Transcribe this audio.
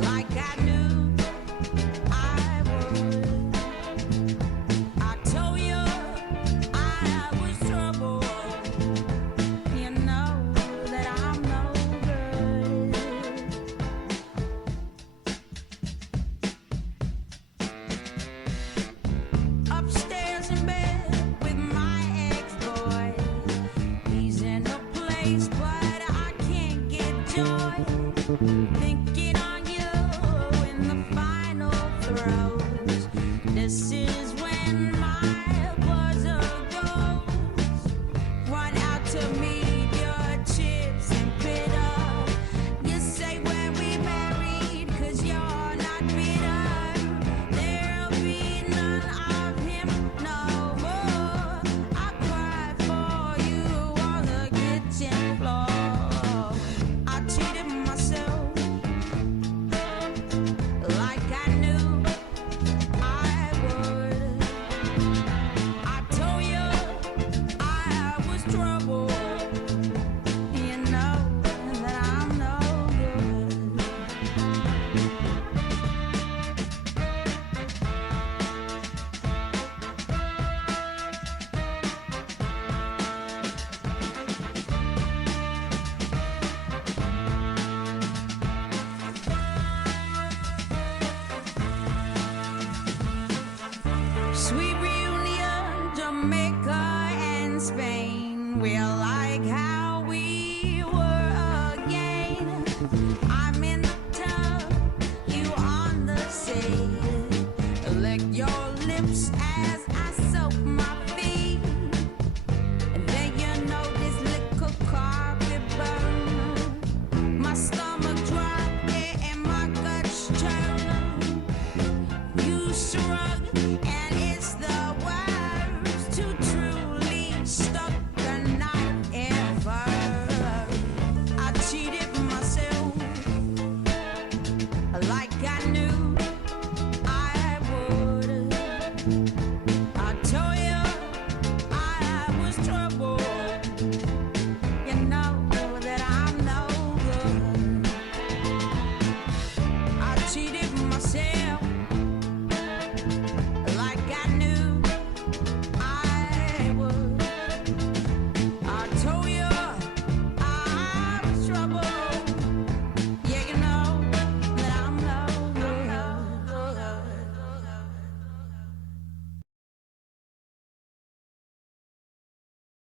like I knew I would. I told you I was trouble. You know that I'm no good. Upstairs in bed with my ex-boy. He's in a place, but I can't get joy. Thinking on you in the final throes. This is